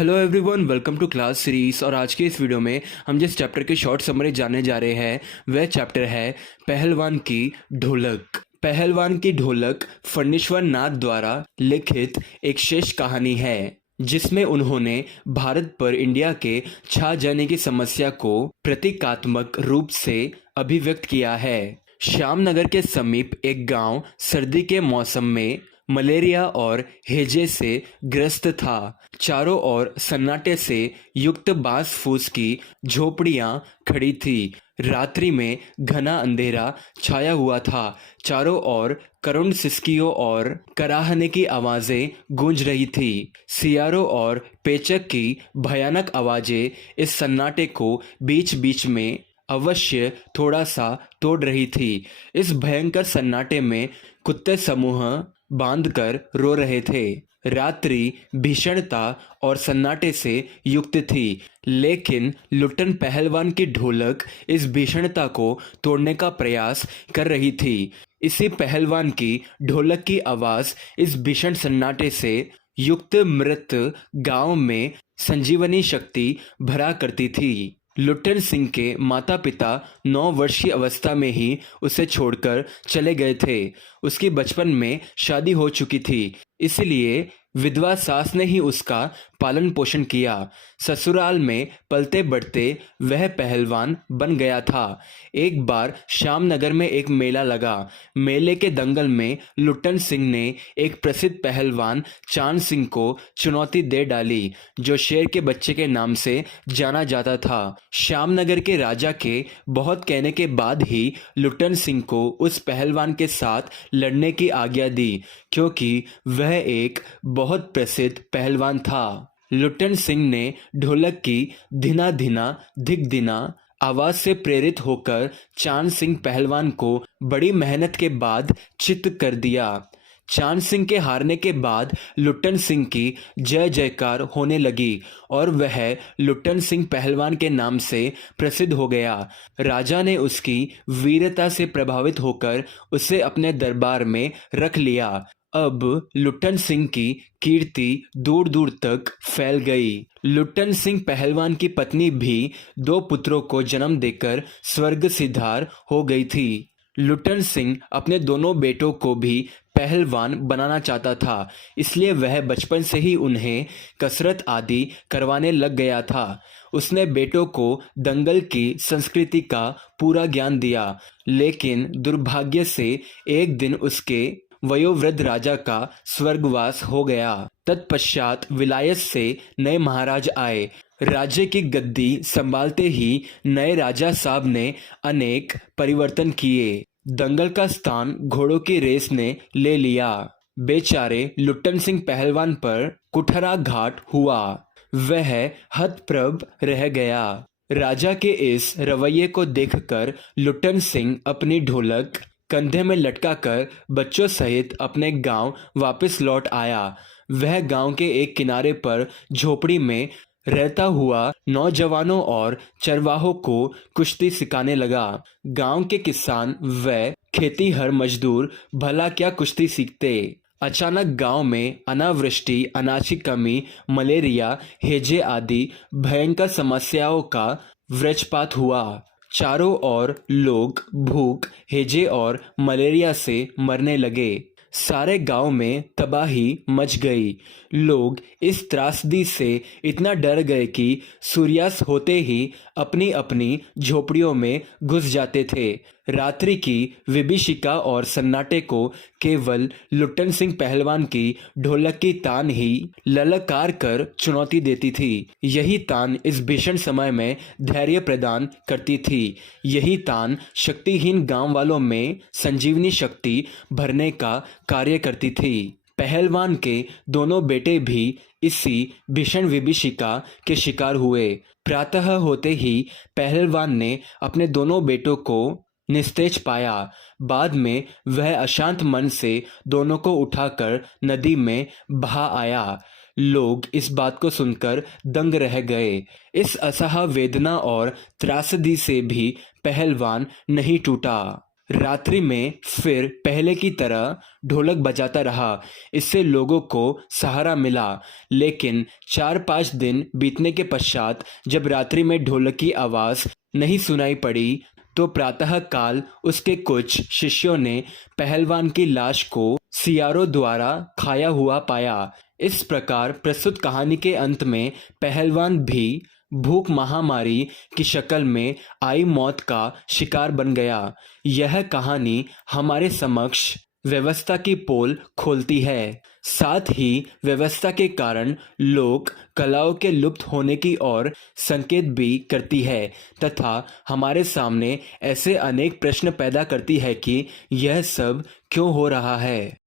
Hello everyone, welcome to class series. और आज के इस वीडियो में हम जिस चैप्टर की शॉर्ट समरी जानने जा रहे हैं वह चैप्टर है पहलवान की ढोलक। पहलवान की ढोलक फणीश्वर नाथ द्वारा लिखित एक शेष कहानी है जिसमें उन्होंने भारत पर इंडिया के छा जाने की समस्या को प्रतीकात्मक रूप से अभिव्यक्त किया है। श्यामनगर के समीप एक गांव सर्दी के मौसम में मलेरिया और हैजे से ग्रस्त था। चारों ओर सन्नाटे से युक्त बांस फूस की झोपड़ियां खड़ी थी। रात्रि में घना अंधेरा छाया हुआ था। चारों ओर करुण सिसकियों और कराहने की आवाजें गूंज रही थी। सियारों और पेचक की भयानक आवाजें इस सन्नाटे को बीच बीच में अवश्य थोड़ा सा तोड़ रही थी। इस भयंकर सन्नाटे में कुत्ते समूह बांधकर रो रहे थे। रात्रि भीषणता और सन्नाटे से युक्त थी, लेकिन लुट्टन पहलवान की ढोलक इस भीषणता को तोड़ने का प्रयास कर रही थी। इसी पहलवान की ढोलक की आवाज इस भीषण सन्नाटे से युक्त मृत गांव में संजीवनी शक्ति भरा करती थी। लुट्टन सिंह के माता पिता 9 वर्ष की अवस्था में ही उसे छोड़कर चले गए थे। उसकी बचपन में शादी हो चुकी थी, इसलिए विधवा सास ने ही उसका पालन पोषण किया। ससुराल में पलते बढ़ते वह पहलवान बन गया था। एक बार श्यामनगर में एक मेला लगा। मेले के दंगल में लुट्टन सिंह ने एक प्रसिद्ध पहलवान चांद सिंह को चुनौती दे डाली, जो शेर के बच्चे के नाम से जाना जाता था। श्यामनगर के राजा के बहुत कहने के बाद ही लुट्टन सिंह को उस पहलवान के साथ लड़ने की आज्ञा दी, क्योंकि वह एक बहुत प्रसिद्ध पहलवान था। लुट्टन सिंह ने ढोलक की धिना धिना धिक धिना आवाज से प्रेरित होकर चांद सिंह पहलवान को बड़ी मेहनत के बाद चित्त कर दिया। चांद सिंह के हारने के बाद लुट्टन सिंह की जय जयकार होने लगी और वह लुट्टन सिंह पहलवान के नाम से प्रसिद्ध हो गया। राजा ने उसकी वीरता से प्रभावित होकर उसे अपने दरबार में रख लिया। अब लुट्टन सिंह की कीर्ति दूर दूर तक फैल गई। लुट्टन सिंह पहलवान की पत्नी भी 2 पुत्रों को जन्म देकर स्वर्ग सिधार हो गई थी। लुट्टन सिंह अपने दोनों बेटों को भी पहलवान बनाना चाहता था, इसलिए वह बचपन से ही उन्हें कसरत आदि करवाने लग गया था। उसने बेटों को दंगल की संस्कृति का पूरा ज्ञान दिया, लेकिन दुर्भाग्य से एक दिन उसके वयोवृद्ध राजा का स्वर्गवास हो गया। तत्पश्चात विलायत से नए महाराज आए। राज्य की गद्दी संभालते ही नए राजा साहब ने अनेक परिवर्तन किए। दंगल का स्थान घोड़ों की रेस ने ले लिया। बेचारे लुट्टन सिंह पहलवान पर कुठरा घाट हुआ। वह हतप्रभ रह गया। राजा के इस रवैये को देखकर लुट्टन सिंह अपनी ढोलक कंधे में लटकाकर बच्चों सहित अपने गांव वापस लौट आया। वह गांव के एक किनारे पर झोपड़ी में रहता हुआ नौजवानों और चरवाहों को कुश्ती सिखाने लगा। गांव के किसान व खेतीहर मजदूर भला क्या कुश्ती सीखते। अचानक गांव में अनावृष्टि, अनाज की कमी, मलेरिया, हैजे आदि भयंकर समस्याओं का वज्रपात हुआ। चारों ओर लोग भूख, हैजे और मलेरिया से मरने लगे। सारे गांव में तबाही मच गई। लोग इस त्रासदी से इतना डर गए कि सूर्यास्त होते ही अपनी अपनी झोपड़ियों में घुस जाते थे। रात्रि की विभीषिका और सन्नाटे को केवल लुट्टन सिंह पहलवान की ढोलक की तान ही ललकार कर चुनौती देती थी। यही तान इस भीषण समय में धैर्य प्रदान करती थी। यही तान शक्तिहीन गांव वालों में संजीवनी शक्ति भरने का कार्य करती थी। पहलवान के दोनों बेटे भी इसी भीषण विभीषिका के शिकार हुए। प्रातः होते ही पहलवान ने अपने दोनों बेटों को निस्तेज पाया। बाद में वह अशांत मन से दोनों को उठाकर नदी में बहा आया। लोग इस बात को सुनकर दंग रह गए। इस असह वेदना और त्रासदी से भी पहलवान नहीं टूटा। रात्रि में फिर पहले की तरह ढोलक बजाता रहा। इससे लोगों को सहारा मिला। लेकिन 4-5 दिन बीतने के पश्चात जब रात्रि में ढोलक की आवाज़ नहीं सुनाई पड़ी तो प्रातः काल उसके कुछ शिष्यों ने पहलवान की लाश को सियारों द्वारा खाया हुआ पाया। इस प्रकार प्रस्तुत कहानी के अंत में पहलवान भी भूख महामारी की शक्ल में आई मौत का शिकार बन गया। यह कहानी हमारे समक्ष व्यवस्था की पोल खोलती है। साथ ही व्यवस्था के कारण लोक कलाओं के लुप्त होने की ओर संकेत भी करती है तथा हमारे सामने ऐसे अनेक प्रश्न पैदा करती है कि यह सब क्यों हो रहा है।